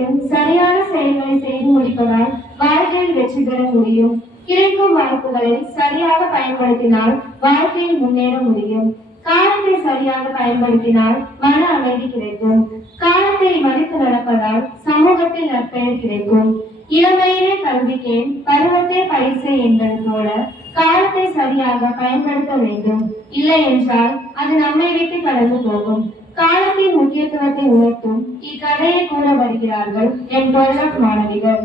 நேரத்தில் சரியான செயல்களை செய்து முடிப்பதால் வாழ்க்கையில் வெற்றி பெற முடியும். கிடைக்கும் வாய்ப்புகளை சரியாக பயன்படுத்தினால் வாழ்க்கையில் முன்னேற முடியும். காலத்தை சரியாக பயன்படுத்தினால் மன அமைதி கிடைக்கும். காலத்தை மதித்து நடப்பதால் சமூகத்தில் நற்பெயர் கிடைக்கும். இளமையிலே கல்விக்கேன் பருவத்தை பரிசை என்பது போல காலத்தை சரியாக பயன்படுத்த வேண்டும். இல்லை என்றால் அது நம்மை விட்டு கடந்து போகும். காலத்தின் முக்கியத்துவத்தை உணர்த்தும் இக்கதையை கூற வருகிறார்கள் என் தொழில் மாணவிகள்.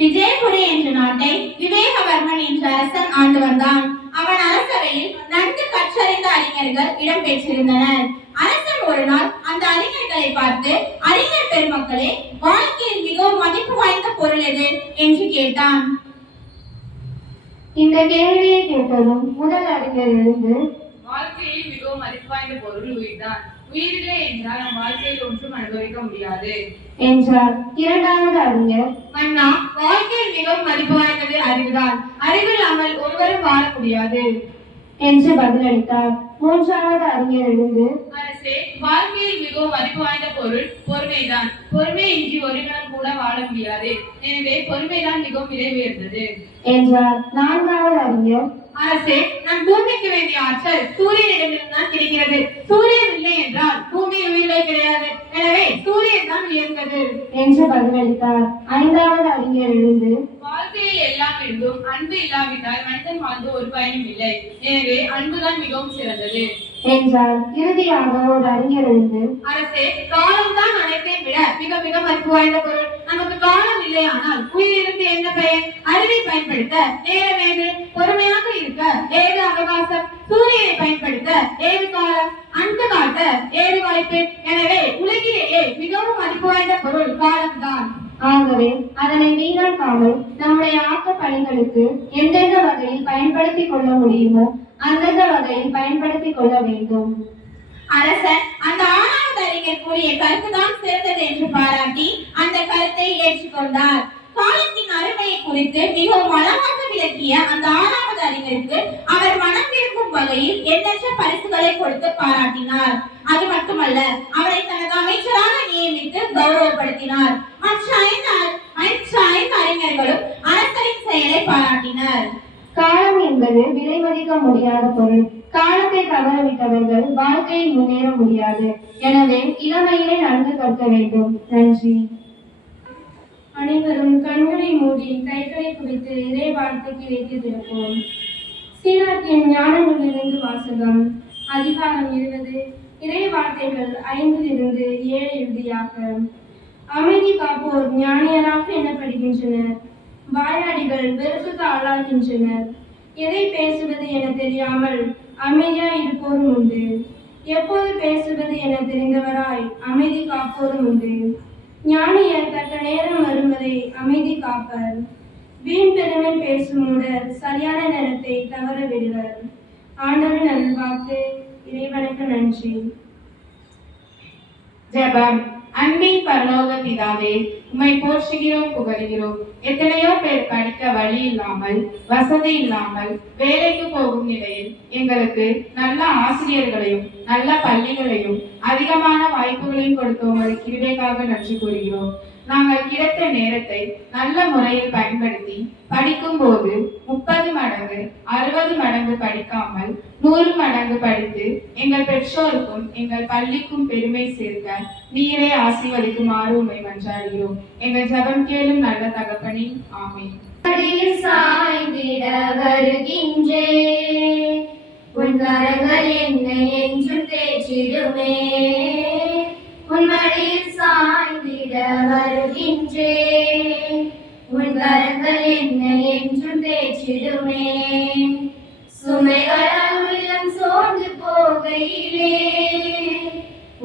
விஜயபுரி என்ற நாட்டை விவேகவர்மன் என்ற அரசன் ஆண்டு வந்தான். அவன் அரசவையில் நன்கு கற்றறிந்த அறிஞர்கள் இடம்பெற்றிருந்தனர். அரசன் ஒரு நாள் அந்த அறிஞர்களை பார்த்து, அறிஞர் பெருமக்களே, வாழ்க்கையில் மிகவும் மதிப்பு வாய்ந்த பொருள் எது என்று கேட்டான். இந்த கேள்வியை கேட்டதும் முதல் அறிஞர் எழுந்து, வாழ்க்கையில் மிகவும் மதிப்பு வாய்ந்த பொருள் உயிர்தான். உயிரில்லை என்றால் நம் வாழ்க்கையில் ஒன்றும் அனுபவிக்க முடியாது என்றார். இரண்டாவது அறிஞர், மன்னா, வாழ்க்கையில் மிகவும் மதிப்பு வாய்ந்தது அறிவுதான். அறிவில்லாமல் ஒருவரும் வாழ முடியாது என்று பதிலளித்தார். மூன்றாவது அறிஞர் எழுந்து, அரசே, வாழ்க்கையில் மிகவும் மதிப்பு வாய்ந்த பொருள் பொறுமைதான். பொறுமையின்றி ஒரு நாள் கூட வாழ முடியாது. எனவே பொறுமைதான் மிகவும் விலை உயர்ந்தது என்றார். நான்காவது அறிஞர், அரசே, நம் பூமிக்கு வேண்டிய ஆற்றல் சூரியனிடமிருந்து தான் கிடைக்கிறது. சூரியன் இல்லை என்றால் பூமியில் உயிரை கிடையாது. எனவே சூரியன் தான் உயர்ந்தது என்று பதிலளித்தார். ஐந்தாவது அறிஞர் எழுந்து, வாழ்க்கையில் எல்லாம் இருந்தும் அன்பு இல்லாவிட்டால் மனிதன் வாழ்ந்து ஒரு பயனும் இல்லை. எனவே அன்புதான் மிகவும் சிறந்தது என்றார். இறுதியாக ஒரு அறிஞர் எழுந்து, அரசே, காலம் தான் அனைத்தையும் விட மிக மிக மதிப்பு வாய்ந்த பொருள். நமக்கு காலம் இல்லையானால் உயிரிழந்து என்ன பயன்? அறிவை பயன்படுத்த நேரம் ஏது? பொறுமையாக இருக்க ஏது அவகாசம்? சூரியனை பயன்படுத்த ஏது காலம்? அன்பு காட்ட ஏது வாய்ப்பு? எனவே உலகிலேயே மிகவும் மதிப்பு வாய்ந்த பொருள் காலம்தான். ஆகவே அதனை வீணாக்காமல் நம்முடைய ஆக்க பணிகளுக்கு எந்தெந்த வகையில் பயன்படுத்திக் கொள்ள முடியுமோ அந்தந்த வகையில் பயன்படுத்திக் கொள்ள வேண்டும். அரசன் அந்த ஆறாவது அறிஞர் கூறிய கருத்துதான் சிறந்தது என்று பாராட்டி அந்த கருத்தை ஏற்றுக்கொண்டார். காலத்தின் அருமையை குறித்து மிகவும் அழகாக விளக்கிய அந்த ஆறாவது அறிஞருக்கு அவர் மனம் விரும்பும் வகையில் எண்ணற்ற பரிசுகளை கொடுத்து பாராட்டினார். அது மட்டுமல்ல, அவரை தனது அமைச்சராக நியமித்து கௌரவப்படுத்தினார். மற்ற ஐந்து அறிஞர்களும் அரசரின் செயலை பாராட்டினர். காலம் என்பது விலை மதிக்க முடியாத பொருள். காலத்தை தவறவிட்டவர்கள் வாழ்க்கையில் முன்னேற முடியாது. எனவே இளமையிலே நன்கு கற்க வேண்டும். நன்றி. அனைவரும் கண்களை மூடி கைகளை குவித்து இறை வார்த்தைக்கு வைத்திருப்போம். சீராக்கின் ஞான நூலிலிருந்து வாசகம். அதிகாரம் 20. இறை வார்த்தைகள் 5 7 இறுதியாக. அமைதி காப்போர் ஞானியராக எண்ணப்படுகின்றனர். வாயாடிகள் வெறுப்புக்கு ஆளாகின்றனர். எதை பேசுவது என தெரியாமல் அமைதியாய் இருப்போரும் உண்டு. எப்போது பேசுவது என தெரிந்தவராய் அமைதி காப்போரும் உண்டு. ஞானியர் தக்க நேரம் வருவதை அமைதி காப்பர். வீண் பெருமை பேசும் மூடர் சரியான நேரத்தை தவற விடுவர். ஆண்டவரின் அருள்வாக்கு. இறைவனுக்கு நன்றி. ஜெபம். அன்பின் பரலோக பிதாவே, உம்மை போற்றுகிறோம், புகழுகிறோம். எத்தனையோ பேர் படிக்க வழி இல்லாமல், வசதி இல்லாமல் வேலைக்கு போகும் நிலையில் எங்களுக்கு நல்ல ஆசிரியர்களையும் நல்ல பள்ளிகளையும் அதிகமான வாய்ப்புகளையும் கொடுத்த உமது கிருபைக்காக நன்றி கூறுகிறோம். நாங்கள் கிடைத்த நேரத்தை நல்ல முறையில் பயன்படுத்தி படிக்கும் போது 30 மடங்கு 60 மடங்கு படிக்காமல் 100 மடங்கு படித்து எங்கள் பெற்றோருக்கும் எங்கள் பள்ளிக்கும் பெருமை சேர்க்க நீரே ஆசீர்வதிக்குமாறு உம்மை மன்றாடுகிறோம். எங்கள் ஜெபம் கேளும் நல்ல தகப்பனே, ஆமென். சாய்ந்திட வருகின்றேன், உன் கரங்கள் என்னை என்றும் தேற்றிடுமே. உன் மடியில் சாய்ந்திட வருகின்றேன், உன் கரங்கள் என்னை என்றும் தேற்றிடுமே. சுமைகளால் உள்ளம் சோர்ந்து போகையிலே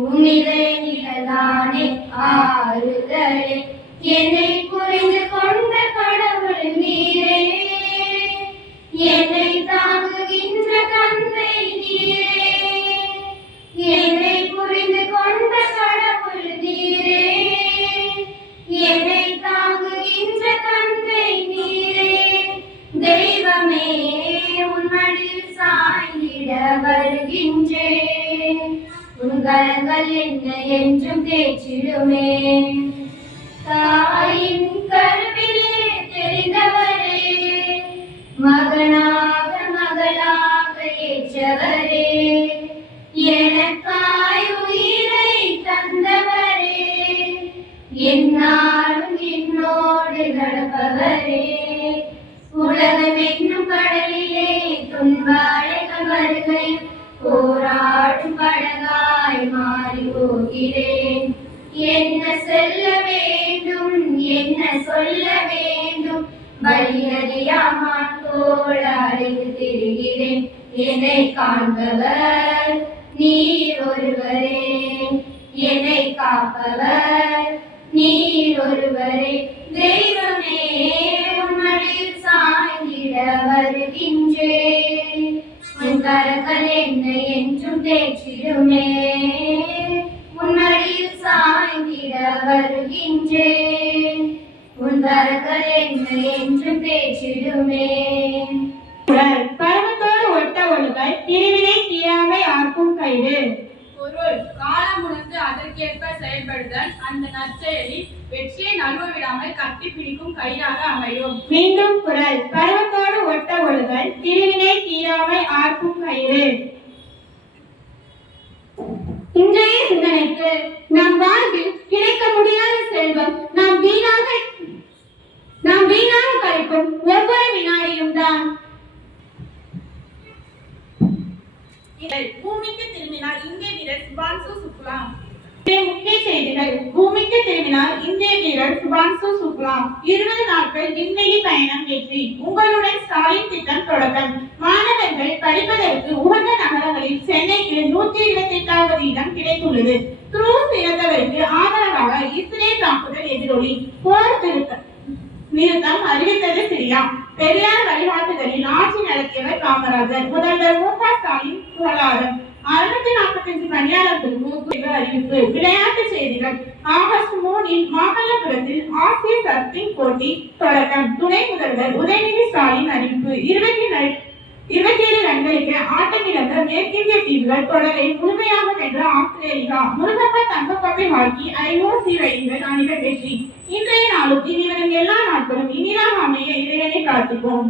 உன்னிலை நிழலானே ஆறுதலே. என்னை புரிந்து கொண்ட கடவுள் நீரே, என்னை தாங்குகின்ற தந்தை நீரே. என்னை புரிந்து கொண்ட கடவுள் நீரே, என்னை தாங்குகின்ற தந்தை நீரே. தெய்வமே, உன் மடியில் சாய்ந்திட வருகின்றேன், உன் கரங்கள் என்னை என்றும் தேற்றிடுமே. தாயின் கருவிலே தெரிந்தவரே, மகனாக மகளாக ஏற்றவரே, எனக்காய் உயிரை தந்தவரே, என்னாலும் என்னோடு நடப்பவரே, உலகம் என்னும் கடலிலே துன்பாளைகள் வருகையில் போராடும் படகாய் மாறி போகிறேன். என்ன சொல்ல வேண்டும், என்ன சொல்ல வேண்டும், வழியறியாமல் போல அழைத்து திரிகிறேன். என்னை காண்பவர் நீர் ஒருவரே, என்னை காப்பவர் நீர் ஒருவரே. தெய்வமே, உன்மடியில் சாய்ந்திட வருகின்றேன். உன் கரங்கள் என்னை என்றும் தேற்றிடுமே. உன்மடியில் சாய்ந்திட வருகின்றேன். உன் கரங்கள் என்னை என்றும் தேற்றிடுமே. பருவத்தோடு ஒட்ட ஒழுகல் பிரிவினை தீராமை ஆக்கும் கயிறு. பொருள் காலம் உணர்ந்து அதற்கேற்ப செயல்படுதல் அந்த நற்செயலில் வெற்றியை நழுவ விடாமல் கட்டி பிடிக்கும் கயிறாக அமையும். மீண்டும் குரல். பருவத்தோடு ஒட்ட ஒழுகல் பிரிவினை தீராமை ஆக்கும் கயிறு. இன்றைய சிந்தனைக்கு, நம் வாழ்வில் கிடைக்க முடியாத செல்வம் நாம் வீணாக கழிக்கும் ஒவ்வொரு வினாடியும் தான். பூமிக்கு திரும்பினார் இந்திய வீரர் சுபான்சு சுக்லா. முக்கிய செய்திகள். பூமிக்கு திரும்பினார் இந்திய வீரர் சுபான்சு சுக்லா. 20 நாட்கள் விண்வெளி பயணம் வெற்றி. உங்களுடன் ஸ்டாலின் திட்டம் தொடக்கம். மாணவர்கள் படிப்பதற்கு உகந்த நகரங்களில் சென்னைக்கு 128வது இடம் கிடைத்துள்ளது. க்ரூஸ் இறந்தவருக்கு ஆதரவாக இஸ்ரேல் தாக்குதல் எதிரொலி. போர் நிறுத்தம் அறிவித்தது சிரியா. பெரியார் வழிகாட்டுதலில் ஆட்சி நடத்தியவர் காமராஜர். முதல்வர் மு.க. ஸ்டாலின் புகழாரம். 645 பணியாளர்களுக்கு அறிவிப்பு. விளையாட்டுச் செய்திகள். ஆகஸ்ட் 3 மாமல்லபுரத்தில் ஆசிய சர்பிங் போட்டி தொடக்கம். துணை முதல்வர் உதயநிதி ஸ்டாலின் அறிவிப்பு. 27 ரன்களுக்கு ஆட்டமிழந்த மேற்கிந்திய தீவுகள் தொடரை முழுமையாக வென்ற ஆஸ்திரேலியா. முருகப்பா தங்கக்கோப்பை ஹாக்கி IOC ரயில்கள் அணிகள் வெற்றி. இன்றைய நாளும் இனி வரும் எல்லா நாட்களும் இனிதாக அமைய இறைவனை பிரார்த்திப்போம்.